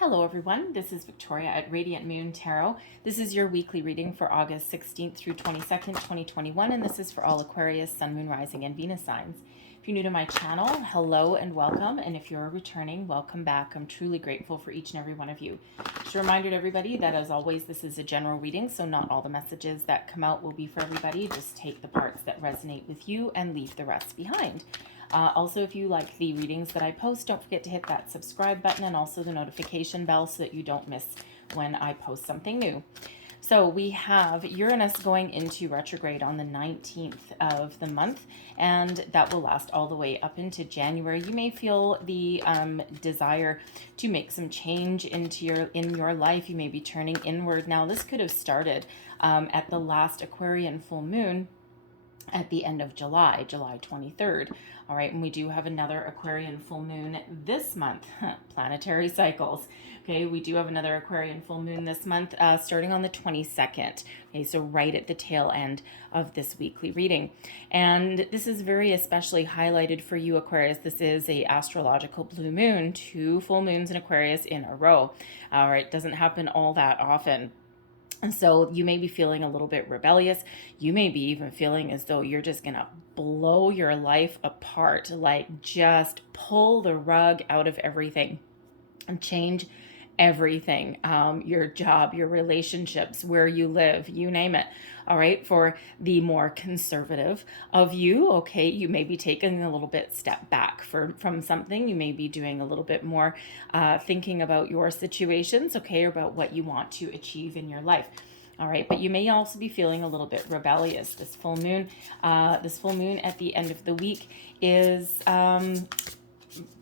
Hello everyone, this is Victoria at Radiant Moon Tarot. This is your weekly reading for August 16th through 22nd, 2021, and this is for all Aquarius, Sun, Moon, Rising, and Venus signs. If you're new to my channel, hello and welcome, and if you're returning, welcome back. I'm truly grateful for each and every one of you. Just a reminder to everybody that as always, this is a general reading, so not all the messages that come out will be for everybody. Just take the parts that resonate with you and leave the rest behind. Also, if you like the readings that I post, don't forget to hit that subscribe button and also the notification bell so that you don't miss when I post something new. So we have Uranus going into retrograde on the 19th of the month, and that will last all the way up into January. You may feel the desire to make some change in your life. You may be turning inward. Now, this could have started at the last Aquarian full moon at the end of July 23rd. All right, and we do have another Aquarian full moon this month. Planetary cycles. Okay, we do have another Aquarian full moon this month, starting on the 22nd. Okay, so right at the tail end of this weekly reading. And this is very especially highlighted for you, Aquarius. This is a astrological blue moon, 2 full moons in Aquarius in a row. All right, doesn't happen all that often. And so you may be feeling a little bit rebellious. You may be even feeling as though you're just going to blow your life apart, like just pull the rug out of everything and change everything, your job, your relationships, where you live, you name it. All right, for the more conservative of you, okay, you may be taking a little bit step back from something. You may be doing a little bit more thinking about your situations, okay, or about what you want to achieve in your life. All right, but you may also be feeling a little bit rebellious. This full moon at the end of the week is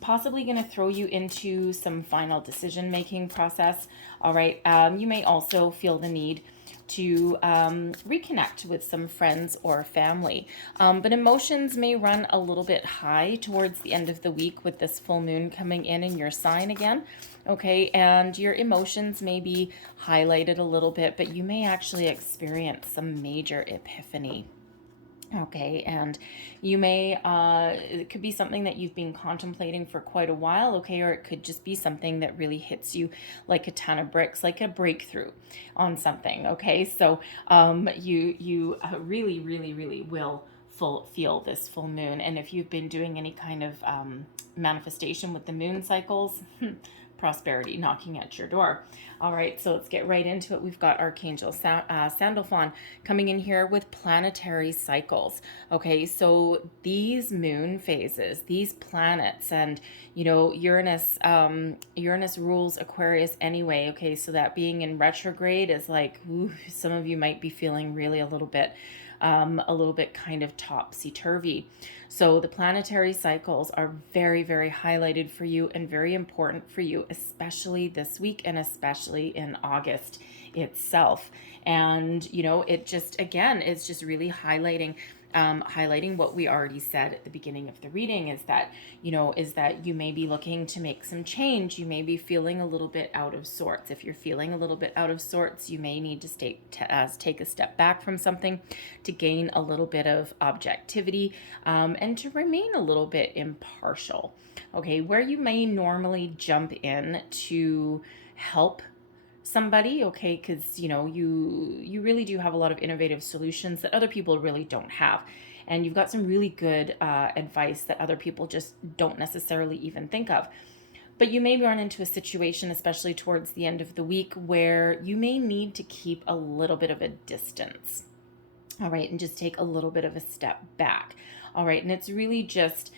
possibly going to throw you into some final decision-making process. All right, you may also feel the need to reconnect with some friends or family. But emotions may run a little bit high towards the end of the week with this full moon coming in your sign again. Okay, and your emotions may be highlighted a little bit, but you may actually experience some major epiphany. Okay, and you may, it could be something that you've been contemplating for quite a while, okay, or it could just be something that really hits you like a ton of bricks, like a breakthrough on something, okay? So you really, really, really will feel this full moon. And if you've been doing any kind of manifestation with the moon cycles, prosperity knocking at your door. All right, so let's get right into it. We've got Archangel Sandalphon coming in here with planetary cycles. Okay, so these moon phases, these planets, and Uranus rules Aquarius anyway. Okay, so that being in retrograde is like, ooh, some of you might be feeling really a little bit kind of topsy-turvy. So the planetary cycles are very, very highlighted for you and very important for you, especially this week and especially in August itself. And, it just, again, it's just really highlighting what we already said at the beginning of the reading is that you may be looking to make some change. You may be feeling a little bit out of sorts. If you're feeling a little bit out of sorts, you may need to take a step back from something to gain a little bit of objectivity and to remain a little bit impartial. Okay, where you may normally jump in to help somebody, okay, because you really do have a lot of innovative solutions that other people really don't have, and you've got some really good advice that other people just don't necessarily even think of. But you may run into a situation, especially towards the end of the week, where you may need to keep a little bit of a distance, all right, and just take a little bit of a step back. All right, and it's really just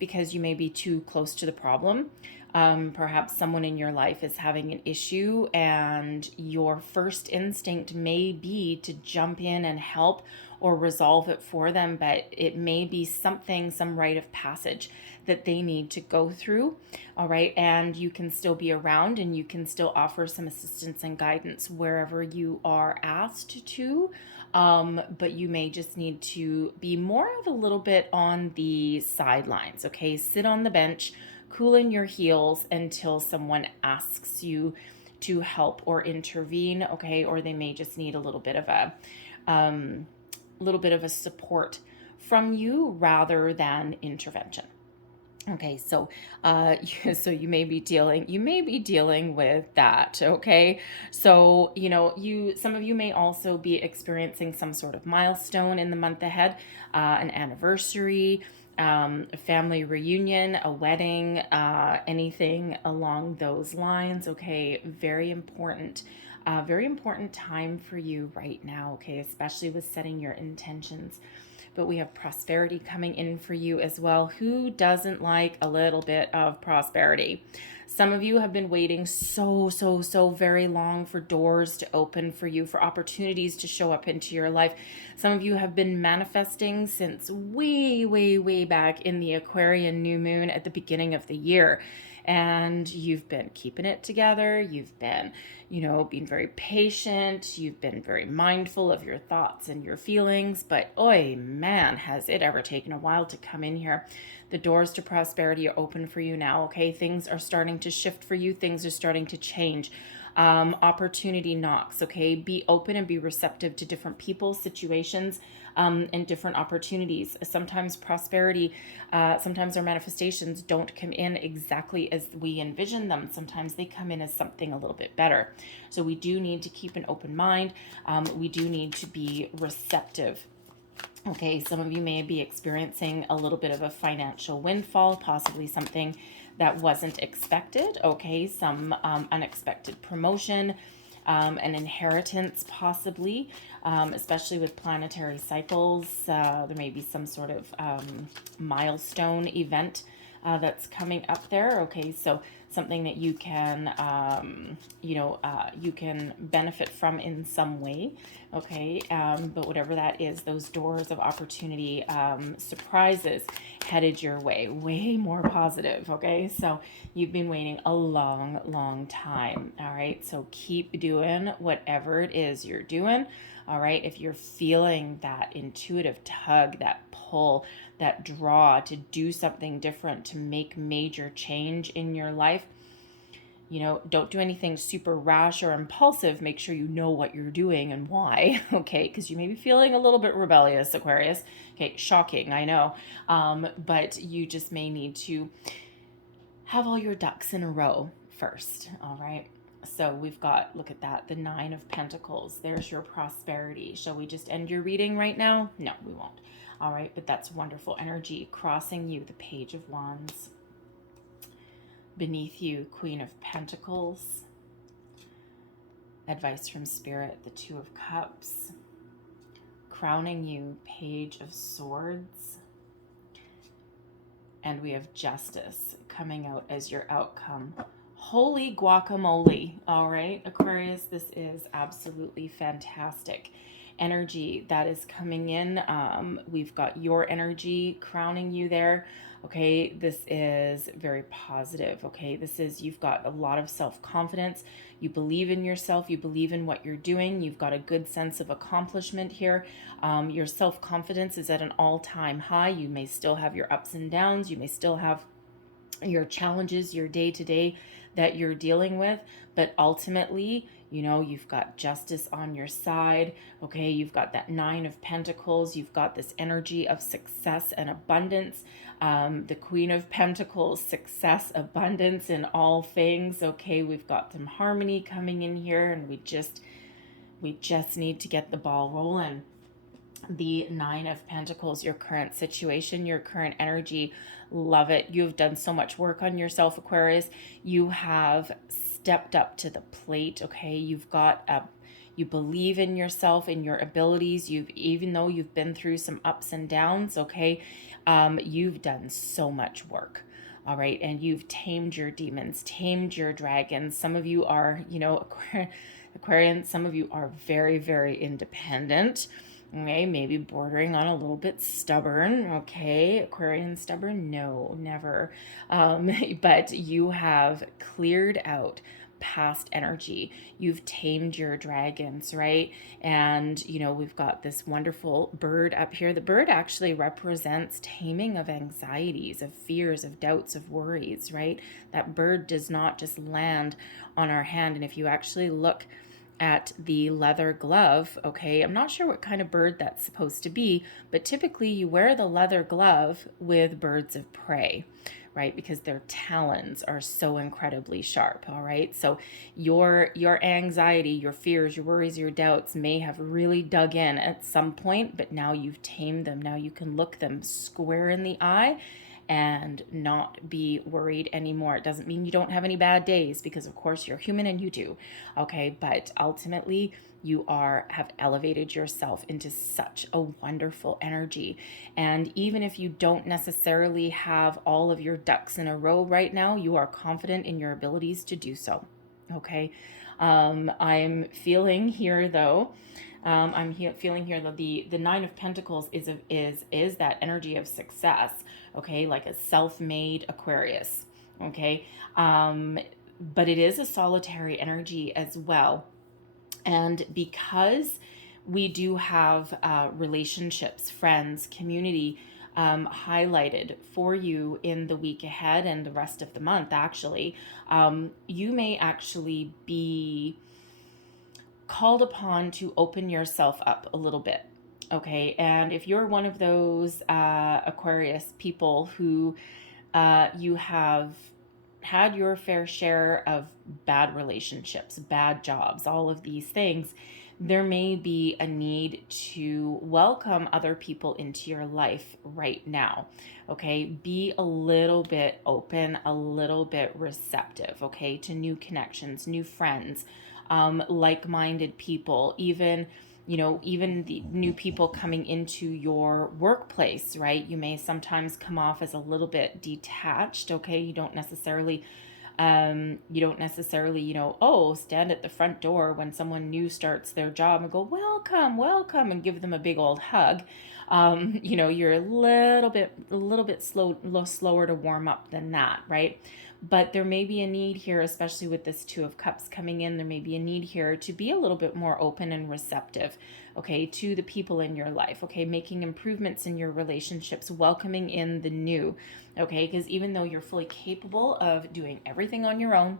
because you may be too close to the problem. Perhaps someone in your life is having an issue and your first instinct may be to jump in and help or resolve it for them, but it may be some rite of passage that they need to go through. All right, and you can still be around and you can still offer some assistance and guidance wherever you are asked to. But you may just need to be more of a little bit on the sidelines, okay? Sit on the bench, cooling your heels until someone asks you to help or intervene, okay? Or they may just need a little bit of a support from you rather than intervention. Okay, so so you may be dealing with that, okay? So, some of you may also be experiencing some sort of milestone in the month ahead, an anniversary, a family reunion, a wedding, anything along those lines, okay? Very important time for you right now, okay? Especially with setting your intentions. But we have prosperity coming in for you as well. Who doesn't like a little bit of prosperity? Some of you have been waiting so very long for doors to open for you, for opportunities to show up into your life. Some of you have been manifesting since way back in the Aquarian new moon at the beginning of the year. And you've been keeping it together. You've been, being very patient. You've been very mindful of your thoughts and your feelings. But, oi, man, has it ever taken a while to come in here. The doors to prosperity are open for you now, okay? Things are starting to shift for you. Things are starting to change. Opportunity knocks, okay? Be open and be receptive to different people, situations, and different opportunities. Sometimes prosperity, sometimes our manifestations don't come in exactly as we envision them. Sometimes they come in as something a little bit better. So we do need to keep an open mind. We do need to be receptive. Okay, some of you may be experiencing a little bit of a financial windfall, possibly something that wasn't expected. Okay, some unexpected promotion, an inheritance possibly, especially with planetary cycles. There may be some sort of milestone event that's coming up there. Okay, so something that you can, you can benefit from in some way. Okay, but whatever that is, those doors of opportunity, surprises headed your way more positive. Okay, so you've been waiting a long time. All right, so keep doing whatever it is you're doing. All right, if you're feeling that intuitive tug, that pull, that draw to do something different, to make major change in your life, don't do anything super rash or impulsive. Make sure you know what you're doing and why, okay? Because you may be feeling a little bit rebellious, Aquarius. Okay, shocking, I know. But you just may need to have all your ducks in a row first, all right? So we've got, look at that, the Nine of Pentacles. There's your prosperity. Shall we just end your reading right now? No, we won't. All right, but that's wonderful energy crossing you, the Page of Wands. Beneath you, Queen of Pentacles. Advice from Spirit, the Two of Cups. Crowning you, Page of Swords. And we have Justice coming out as your outcome. Holy guacamole. All right, Aquarius, this is absolutely fantastic energy that is coming in. We've got your energy crowning you there. Okay, this is very positive. Okay, this is, you've got a lot of self-confidence. You believe in yourself. You believe in what you're doing. You've got a good sense of accomplishment here. Your self-confidence is at an all-time high. You may still have your ups and downs. You may still have your challenges, your day-to-day that you're dealing with, but ultimately, you've got justice on your side. Okay, you've got that Nine of Pentacles. You've got this energy of success and abundance. The Queen of Pentacles, success, abundance in all things. Okay, we've got some harmony coming in here, and we just need to get the ball rolling. The Nine of Pentacles, your current situation, your current energy, love it. You've done so much work on yourself, Aquarius. You have stepped up to the plate. Okay, you've got you believe in yourself, in your abilities. Even though you've been through some ups and downs, okay, you've done so much work. All right, and you've tamed your demons, tamed your dragons. Some of you are, Aquarian, some of you are very independent. Okay, maybe bordering on a little bit stubborn. Okay, Aquarian stubborn? No, never. But you have cleared out past energy. You've tamed your dragons, right? And, we've got this wonderful bird up here. The bird actually represents taming of anxieties, of fears, of doubts, of worries, right? That bird does not just land on our hand. And if you actually look at the leather glove, okay, I'm not sure what kind of bird that's supposed to be, but typically you wear the leather glove with birds of prey, right? Because their talons are so incredibly sharp, all right? So your anxiety, your fears, your worries, your doubts may have really dug in at some point, but now you've tamed them. Now you can look them square in the eye and not be worried anymore. It doesn't mean you don't have any bad days, because of course you're human and you do, okay? But ultimately you have elevated yourself into such a wonderful energy. And even if you don't necessarily have all of your ducks in a row right now, you are confident in your abilities to do so, okay? I'm feeling here though, feeling here that the Nine of Pentacles is that energy of success, okay, like a self-made Aquarius, okay, but it is a solitary energy as well. And because we do have relationships, friends, community highlighted for you in the week ahead and the rest of the month, actually, you may actually be called upon to open yourself up a little bit. Okay. And if you're one of those Aquarius people who you have had your fair share of bad relationships, bad jobs, all of these things, there may be a need to welcome other people into your life right now. Okay, be a little bit open, a little bit receptive, okay, to new connections, new friends, like-minded people, even the new people coming into your workplace, right? You may sometimes come off as a little bit detached, okay? You don't necessarily, stand at the front door when someone new starts their job and go, welcome, welcome, and give them a big old hug. You're a little bit slower to warm up than that, right? But there may be a need here, especially with this Two of Cups coming in, there may be a need here to be a little bit more open and receptive, okay, to the people in your life, okay, making improvements in your relationships, welcoming in the new, okay, because even though you're fully capable of doing everything on your own,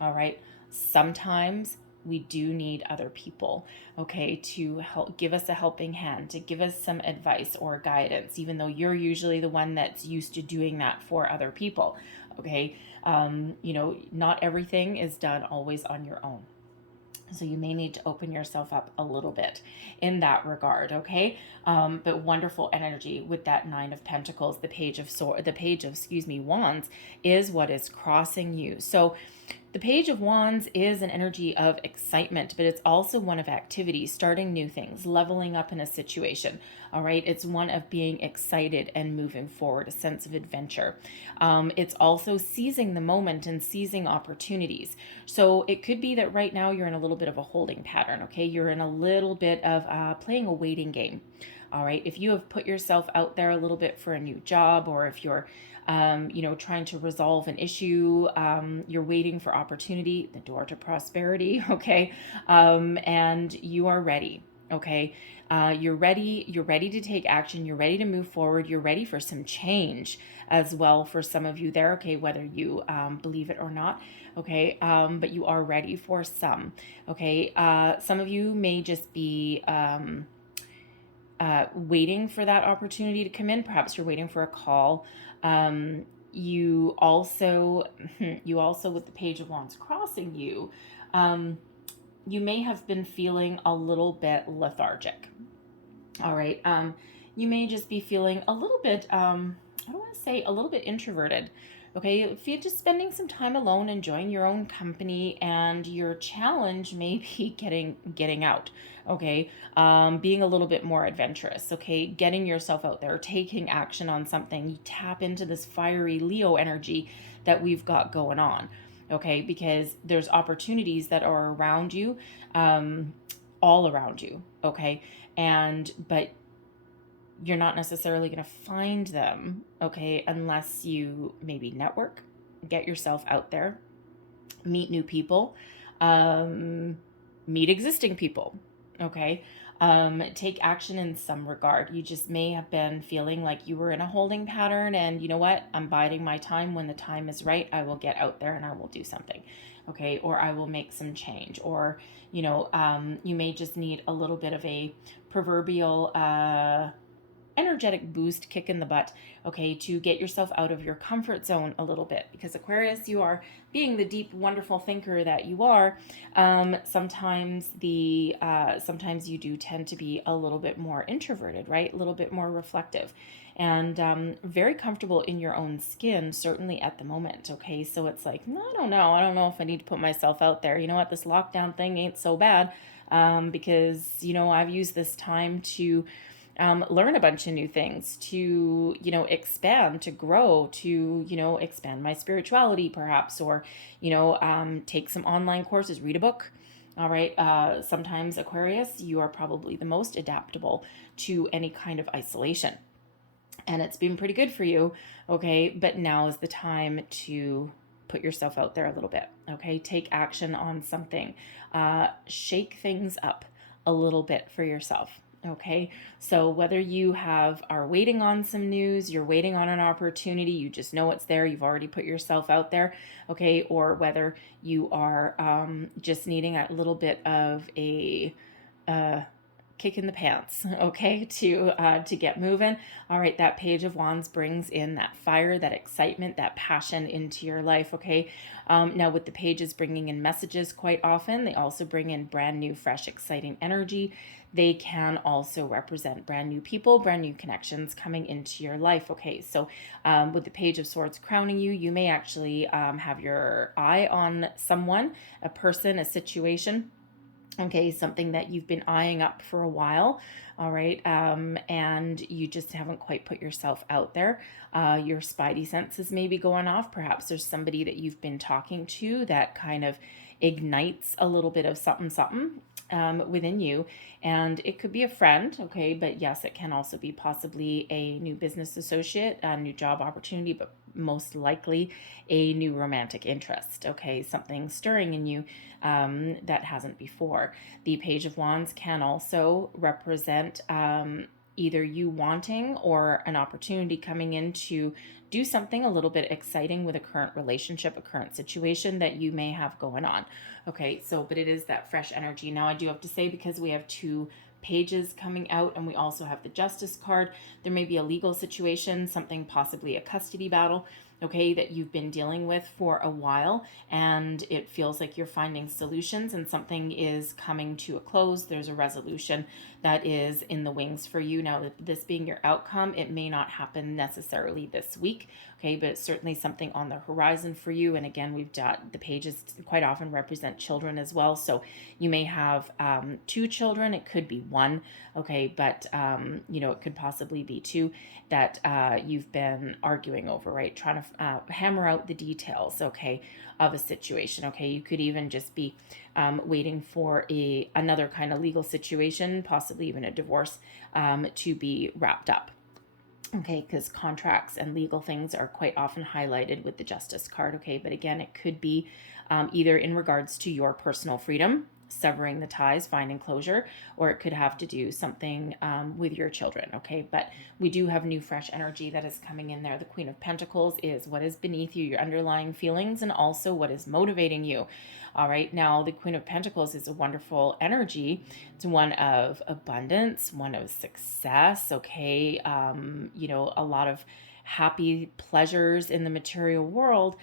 all right, sometimes we do need other people, okay, to help give us a helping hand, to give us some advice or guidance, even though you're usually the one that's used to doing that for other people, okay? Not everything is done always on your own. So you may need to open yourself up a little bit in that regard, okay? But wonderful energy with that Nine of Pentacles, the page of Wands is what is crossing you. So the Page of Wands is an energy of excitement, but it's also one of activity, starting new things, leveling up in a situation. All right. It's one of being excited and moving forward, a sense of adventure. It's also seizing the moment and seizing opportunities. So it could be that right now you're in a little bit of a holding pattern. Okay. You're in a little bit of playing a waiting game. All right. If you have put yourself out there a little bit for a new job, or if you're trying to resolve an issue, you're waiting for opportunity, the door to prosperity, okay? And you are ready, okay? You're ready to take action, you're ready to move forward, you're ready for some change as well for some of you there, okay, whether you believe it or not, okay? But you are ready for some, okay? Some of you may just be waiting for that opportunity to come in. Perhaps you're waiting for a call. You also with the Page of Wands crossing you, you may have been feeling a little bit lethargic. All right. You may just be feeling a little bit, I don't want to say a little bit introverted. Okay. If you're just spending some time alone, enjoying your own company, and your challenge may be getting out. Okay. Being a little bit more adventurous. Okay. Getting yourself out there, taking action on something. You tap into this fiery Leo energy that we've got going on. Okay. Because there's opportunities that are around you, all around you. Okay. But you're not necessarily going to find them, okay, unless you maybe network, get yourself out there, meet new people, meet existing people, okay, take action in some regard. You just may have been feeling like you were in a holding pattern, and you know what, I'm biding my time. When the time is right, I will get out there and I will do something, okay, or I will make some change, or you may just need a little bit of a proverbial energetic boost, kick in the butt, okay, to get yourself out of your comfort zone a little bit. Because Aquarius, you are, being the deep, wonderful thinker that you are, sometimes sometimes you do tend to be a little bit more introverted, right? A little bit more reflective, and very comfortable in your own skin, certainly at the moment. Okay, so it's like, I don't know if I need to put myself out there. You know what, this lockdown thing ain't so bad, because I've used this time to learn a bunch of new things, to expand, to grow, to expand my spirituality perhaps, or take some online courses, read a book. All right. Sometimes, Aquarius, you are probably the most adaptable to any kind of isolation, and it's been pretty good for you. Okay, but now is the time to put yourself out there a little bit. Okay, take action on something, shake things up a little bit for yourself. Okay, so whether you are waiting on some news, you're waiting on an opportunity, you just know it's there, you've already put yourself out there, okay, or whether you are just needing a little bit of a kick in the pants, okay, to get moving. All right, that Page of Wands brings in that fire, that excitement, that passion into your life, okay? Now, with the pages bringing in messages quite often, they also bring in brand new, fresh, exciting energy. They can also represent brand new people, brand new connections coming into your life, okay? So with the Page of Swords crowning you, you may actually have your eye on someone, a person, a situation, okay, something that you've been eyeing up for a while, all right, and you just haven't quite put yourself out there. Your spidey senses may be going off. Perhaps there's somebody that you've been talking to that kind of ignites a little bit of something within you, and it could be a friend, okay, but yes, it can also be possibly a new business associate, a new job opportunity, but most likely a new romantic interest, okay, something stirring in you that hasn't before. The Page of Wands can also represent either you wanting or an opportunity coming in to do something a little bit exciting with a current relationship, a current situation that you may have going on. Okay, so, but it is that fresh energy. Now, I do have to say, because we have two pages coming out and we also have the Justice card, there may be a legal situation, something, possibly a custody battle, okay, that you've been dealing with for a while, and it feels like you're finding solutions and something is coming to a close. There's a resolution that is in the wings for you. Now, this being your outcome, it may not happen necessarily this week, okay, but it's certainly something on the horizon for you. And again, we've got the pages quite often represent children as well, so you may have two children, it could be one, okay, but it could possibly be two that you've been arguing over, right, trying to hammer out the details, okay, of a situation. Okay, you could even just be waiting for another kind of legal situation, possibly even a divorce, to be wrapped up. Okay, because contracts and legal things are quite often highlighted with the Justice card. Okay, but again, it could be either in regards to your personal freedom, severing the ties, finding closure, or it could have to do something with your children. Okay, but we do have new fresh energy that is coming in there. The Queen of Pentacles is what is beneath you, your underlying feelings, and also what is motivating you. All right, now the Queen of Pentacles is a wonderful energy. It's one of abundance, one of success, okay, a lot of happy pleasures in the material world.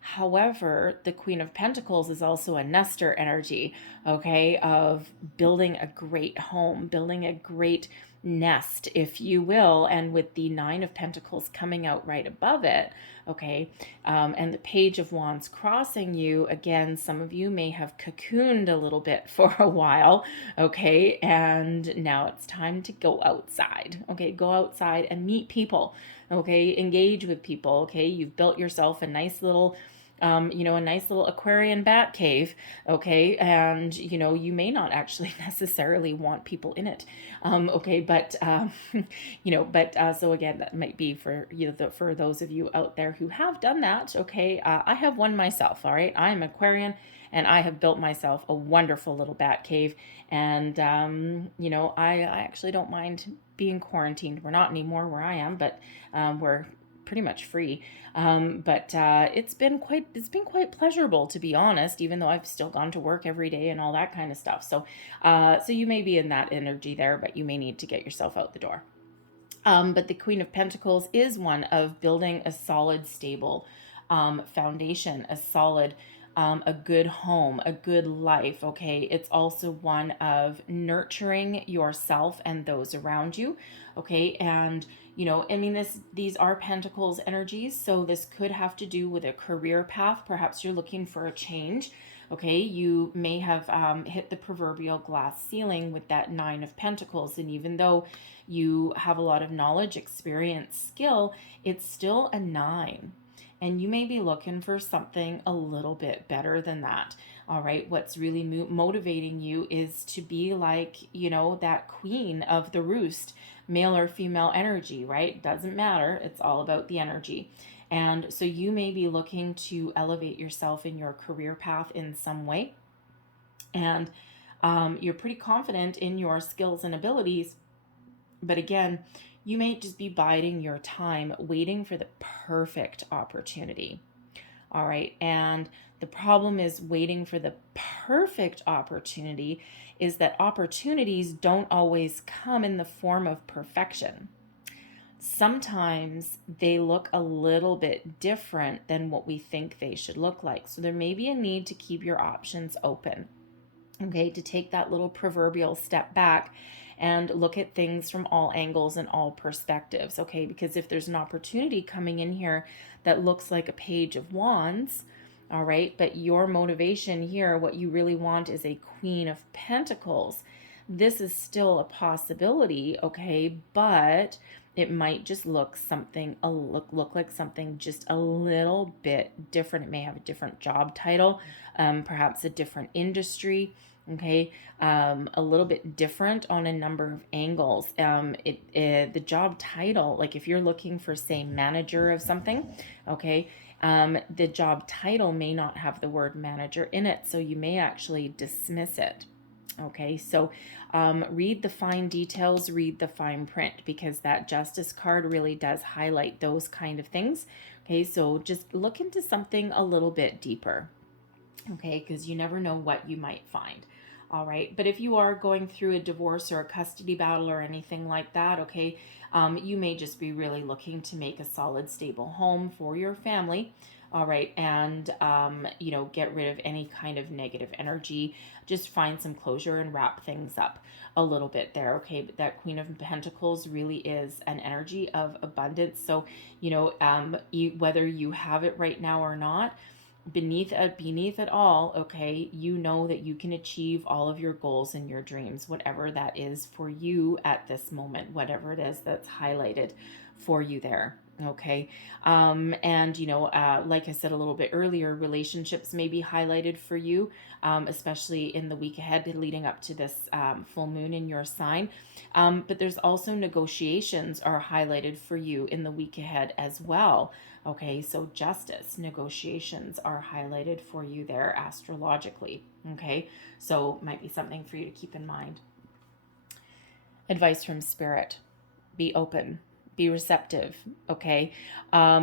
However, the Queen of Pentacles is also a nester energy, okay, of building a great home, building a great nest, if you will, and with the Nine of Pentacles coming out right above it, okay, and the Page of Wands crossing you, again, some of you may have cocooned a little bit for a while, okay, and now it's time to go outside, okay, go outside and meet people, okay, engage with people, okay, you've built yourself a nice little Aquarian bat cave, okay, and you may not actually necessarily want people in it, okay, but so again, that might be for for those of you out there who have done that, okay. I have one myself, all right. I am Aquarian, and I have built myself a wonderful little bat cave, and I actually don't mind being quarantined. We're not anymore where I am, but we're pretty much free. But it's been quite pleasurable, to be honest, even though I've still gone to work every day and all that kind of stuff. So you may be in that energy there, but you may need to get yourself out the door. But the Queen of Pentacles is one of building a solid, stable foundation, a solid, a good home, a good life. Okay. It's also one of nurturing yourself and those around you. Okay. And, you know, I mean, these are Pentacles energies. So this could have to do with a career path. Perhaps you're looking for a change. Okay, you may have hit the proverbial glass ceiling with that Nine of Pentacles. And even though you have a lot of knowledge, experience, skill, it's still a 9. And you may be looking for something a little bit better than that. All right, what's really motivating you is to be like, you know, that queen of the roost, male or female energy, right? Doesn't matter. It's all about the energy. And so you may be looking to elevate yourself in your career path in some way. And you're pretty confident in your skills and abilities. But again, you may just be biding your time, waiting for the perfect opportunity. All right. And the problem is waiting for the perfect opportunity is that opportunities don't always come in the form of perfection. Sometimes they look a little bit different than what we think they should look like. So there may be a need to keep your options open, okay, to take that little proverbial step back and look at things from all angles and all perspectives, okay? Because if there's an opportunity coming in here that looks like a page of wands, all right, but your motivation here, what you really want is a Queen of Pentacles, this is still a possibility, okay? But it might just look like something just a little bit different. It may have a different job title, perhaps a different industry, okay, a little bit different on a number of angles. The job title, like if you're looking for, say, manager of something, okay, the job title may not have the word manager in it, so you may actually dismiss it. Okay, so read the fine details, read the fine print, because that Justice card really does highlight those kind of things. Okay, so just look into something a little bit deeper. Okay, because you never know what you might find. All right, but if you are going through a divorce or a custody battle or anything like that, okay, you may just be really looking to make a solid, stable home for your family. All right, and you know, get rid of any kind of negative energy. Just find some closure and wrap things up a little bit there. Okay, but that Queen of Pentacles really is an energy of abundance. So, you know, whether you have it right now or not, beneath it all, okay, you know that you can achieve all of your goals and your dreams, whatever that is for you at this moment, whatever it is that's highlighted for you there. Okay. And you know, like I said a little bit earlier, relationships may be highlighted for you, especially in the week ahead leading up to this full moon in your sign. But there's also negotiations are highlighted for you in the week ahead as well. Okay, so justice, negotiations are highlighted for you there astrologically. Okay, so might be something for you to keep in mind. Advice from Spirit: be open, be receptive. Okay,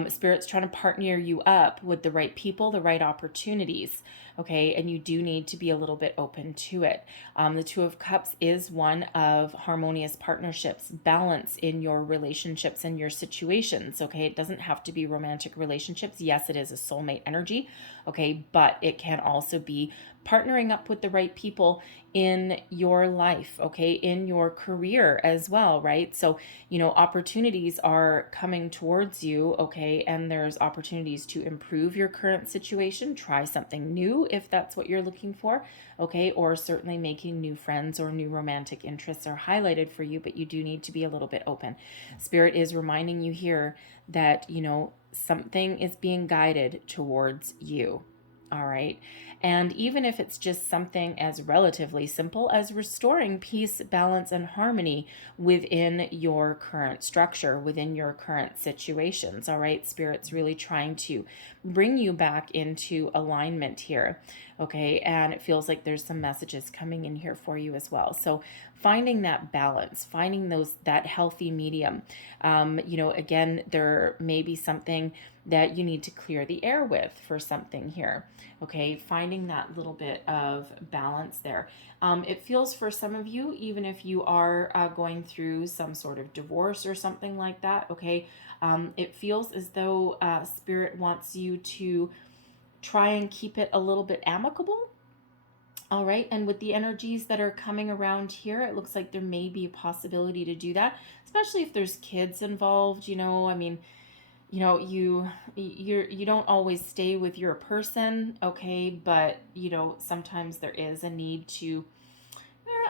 Spirit's trying to partner you up with the right people, the right opportunities. Okay, and you do need to be a little bit open to it. The Two of Cups is one of harmonious partnerships, balance in your relationships and your situations. Okay, it doesn't have to be romantic relationships. Yes, it is a soulmate energy. Okay, but it can also be partnering up with the right people in your life, okay, in your career as well, right? So, you know, opportunities are coming towards you, okay, and there's opportunities to improve your current situation, try something new if that's what you're looking for, okay, or certainly making new friends or new romantic interests are highlighted for you, but you do need to be a little bit open. Spirit is reminding you here that, you know, something is being guided towards you. All right. And even if it's just something as relatively simple as restoring peace, balance, and harmony within your current structure, within your current situations, all right, Spirit's really trying to bring you back into alignment here, okay? And it feels like there's some messages coming in here for you as well. So finding that balance, finding that healthy medium. You know, again, there may be something that you need to clear the air with for something here. Okay, finding that little bit of balance there. It feels for some of you, even if you are going through some sort of divorce or something like that, okay, it feels as though Spirit wants you to try and keep it a little bit amicable. All right, and with the energies that are coming around here, it looks like there may be a possibility to do that, especially if there's kids involved. I mean, you don't always stay with your person, okay, but sometimes there is a need to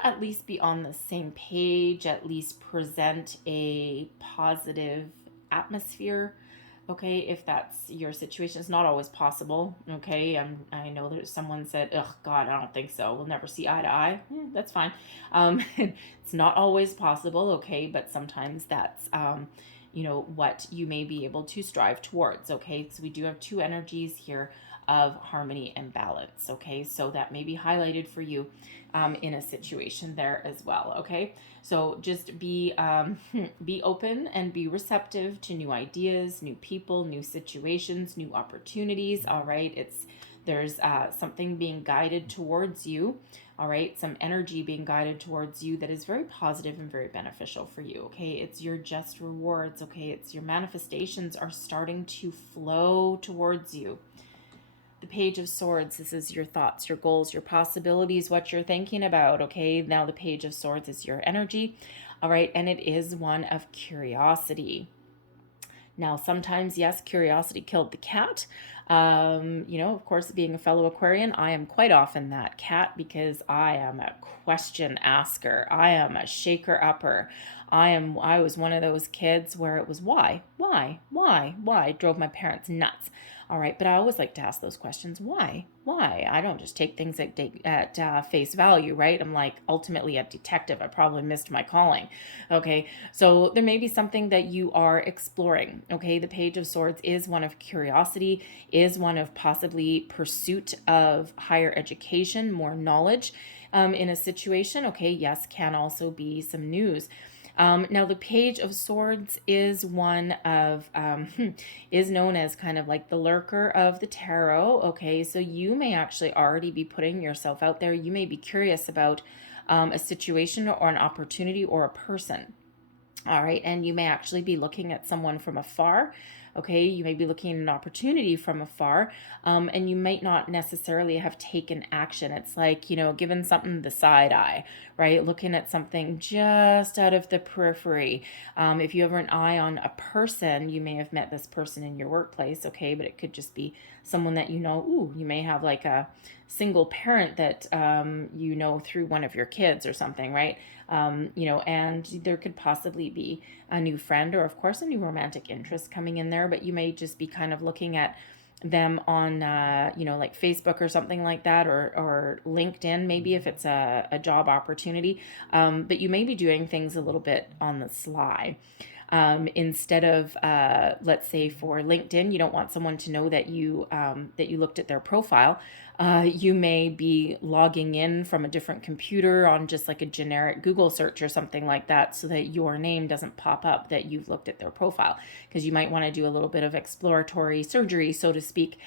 at least be on the same page, at least present a positive atmosphere. Okay, if that's your situation. It's not always possible. Okay, I know that someone said, "Ugh, God, I don't think so. We'll never see eye to eye." That's fine. It's not always possible. Okay, but sometimes that's what you may be able to strive towards. Okay, so we do have two energies here of harmony and balance. Okay, so that may be highlighted for you in a situation there as well. Okay, so just be open and be receptive to new ideas, new people, new situations, new opportunities. All right, there's something being guided towards you. All right, some energy being guided towards you that is very positive and very beneficial for you. Okay, it's your just rewards. Okay, it's your manifestations are starting to flow towards you. The Page of Swords, this is your thoughts, your goals, your possibilities, what you're thinking about. Okay, now the Page of Swords is your energy. All right, and it is one of curiosity. Now, sometimes, yes, curiosity killed the cat. Of course, being a fellow Aquarian, I am quite often that cat because I am a question asker. I am a shaker upper. I was one of those kids where it was why? It drove my parents nuts. All right, but I always like to ask those questions. Why? I don't just take things at face value, right? I'm like ultimately a detective. I probably missed my calling. Okay, so there may be something that you are exploring. Okay, the Page of Swords is one of curiosity, is one of possibly pursuit of higher education, more knowledge in a situation. Okay, yes, can also be some news. Now, the Page of Swords is one of, is known as kind of like the lurker of the tarot. Okay, so you may actually already be putting yourself out there. You may be curious about a situation or an opportunity or a person. All right, and you may actually be looking at someone from afar. Okay, you may be looking at an opportunity from afar, and you might not necessarily have taken action. It's like, giving something the side eye, right? Looking at something just out of the periphery. If you have an eye on a person, you may have met this person in your workplace, okay, but it could just be someone that ooh, you may have like a single parent that through one of your kids or something, right? And there could possibly be a new friend or, of course, a new romantic interest coming in there, but you may just be kind of looking at them on, like Facebook or something like that, or LinkedIn, maybe if it's a job opportunity. But you may be doing things a little bit on the sly. Instead of, let's say for LinkedIn, you don't want someone to know that you looked at their profile. You may be logging in from a different computer on just like a generic Google search or something like that, so that your name doesn't pop up that you've looked at their profile, because you might want to do a little bit of exploratory surgery, so to speak,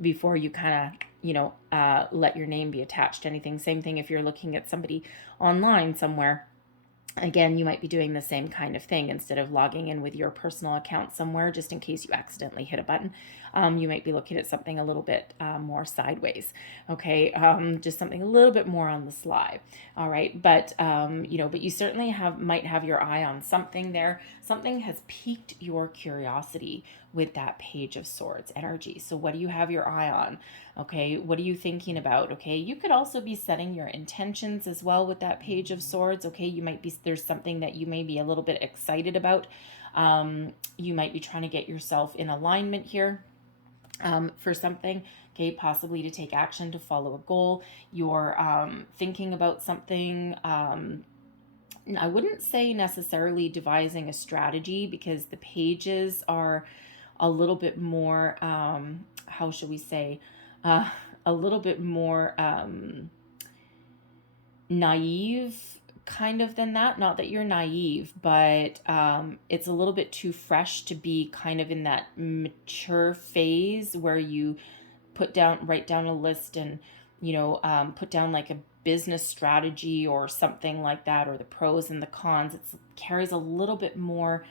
before you kind of let your name be attached to anything. Same thing if you're looking at somebody online somewhere. Again, you might be doing the same kind of thing. Instead of logging in with your personal account somewhere, just in case you accidentally hit a button, you might be looking at something a little bit more sideways. Okay, just something a little bit more on the sly. All right, but but you certainly might have your eye on something there. Something has piqued your curiosity with that Page of Swords energy. So what do you have your eye on? Okay, what are you thinking about? Okay, you could also be setting your intentions as well with that Page of Swords. Okay, there's something that you may be a little bit excited about. You might be trying to get yourself in alignment here for something. Okay, possibly to take action, to follow a goal. You're thinking about something. I wouldn't say necessarily devising a strategy, because the pages are a little bit more, how should we say, a little bit more naive kind of than that. Not that you're naive, but it's a little bit too fresh to be kind of in that mature phase where you write down a list and, put down like a business strategy or something like that, or the pros and the cons. It carries a little bit more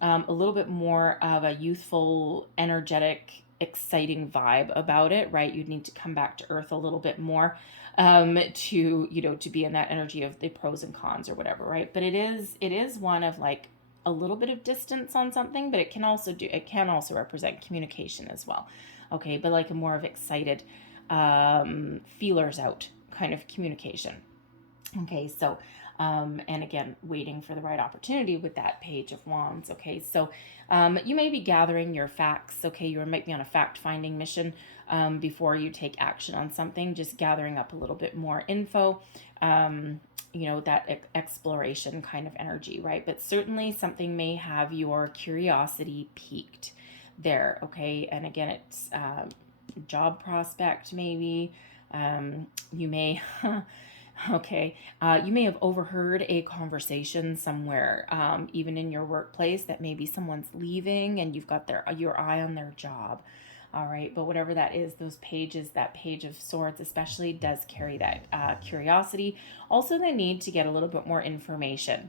of a youthful, energetic, exciting vibe about it, right? You'd need to come back to earth a little bit more to be in that energy of the pros and cons or whatever, right? But it is one of like a little bit of distance on something, but it can also represent communication as well. Okay, but like a more of excited feelers out kind of communication. Okay, so and again, waiting for the right opportunity with that Page of Wands. Okay, so you may be gathering your facts. Okay, you might be on a fact-finding mission before you take action on something, just gathering up a little bit more info, that exploration kind of energy, right? But certainly something may have your curiosity piqued there. Okay, and again, it's job prospect maybe. You may okay, you may have overheard a conversation somewhere, even in your workplace, that maybe someone's leaving and you've got your eye on their job. All right, but whatever that is, those pages, that Page of Swords especially, does carry that curiosity. Also, the need to get a little bit more information.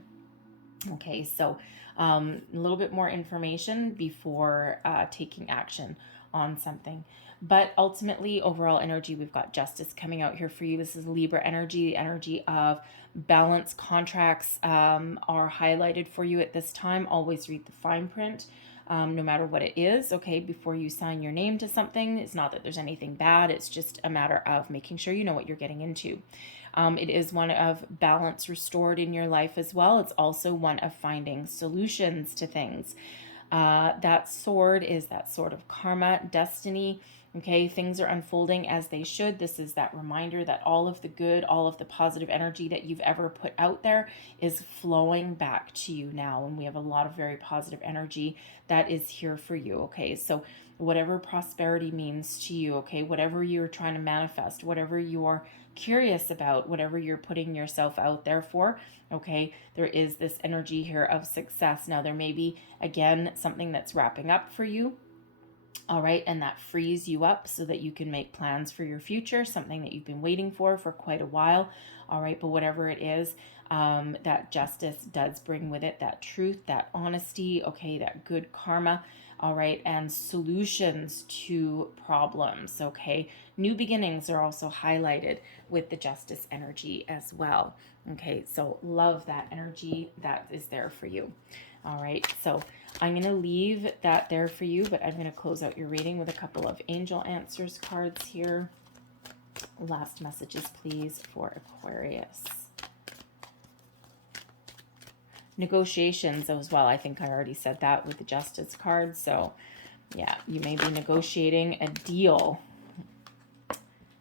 Okay, so a little bit more information before taking action on something. But ultimately, overall energy, we've got Justice coming out here for you. This is Libra energy, the energy of balance. Contracts are highlighted for you at this time. Always read the fine print, no matter what it is, okay, before you sign your name to something. It's not that there's anything bad. It's just a matter of making sure you know what you're getting into. It is one of balance restored in your life as well. It's also one of finding solutions to things. That sword is that sword of karma, destiny. Okay, things are unfolding as they should. This is that reminder that all of the good, all of the positive energy that you've ever put out there is flowing back to you now. And we have a lot of very positive energy that is here for you. Okay, so whatever prosperity means to you, okay, whatever you're trying to manifest, whatever you're curious about, whatever you're putting yourself out there for, okay, there is this energy here of success. Now, there may be, again, something that's wrapping up for you. All right, and that frees you up so that you can make plans for your future, something that you've been waiting for quite a while. All right, but whatever it is, that justice does bring with it that truth, that honesty, okay, that good karma. All right, and solutions to problems. Okay, new beginnings are also highlighted with the Justice energy as well. Okay, so love that energy that is there for you. All right, so I'm going to leave that there for you, but I'm going to close out your reading with a couple of angel answers cards here. Last messages, please, for Aquarius. Negotiations as well. I think I already said that with the Justice card. So, yeah, you may be negotiating a deal.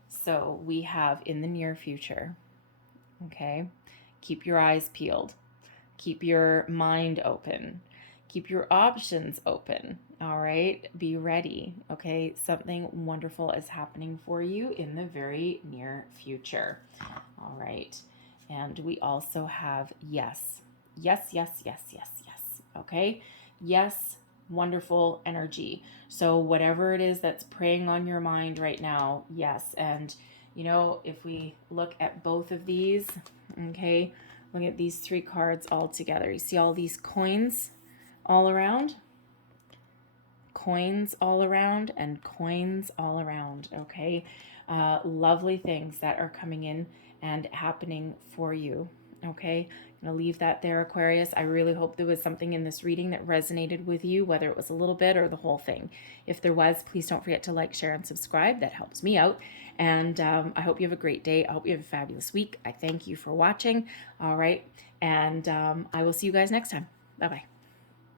So we have in the near future. Okay, keep your eyes peeled. Keep your mind open. Keep your options open. All right, be ready. Okay, something wonderful is happening for you in the very near future. All right, and we also have yes. Yes, yes, yes, yes, yes. Okay, yes, wonderful energy. So whatever it is that's preying on your mind right now, yes. And if we look at both of these, okay, look at these three cards all together. You see all these coins all around? Coins all around and coins all around, okay? Lovely things that are coming in and happening for you, okay? I'm going to leave that there, Aquarius. I really hope there was something in this reading that resonated with you, whether it was a little bit or the whole thing. If there was, please don't forget to like, share, and subscribe. That helps me out. And I hope you have a great day. I hope you have a fabulous week. I thank you for watching. All right. And I will see you guys next time. Bye-bye.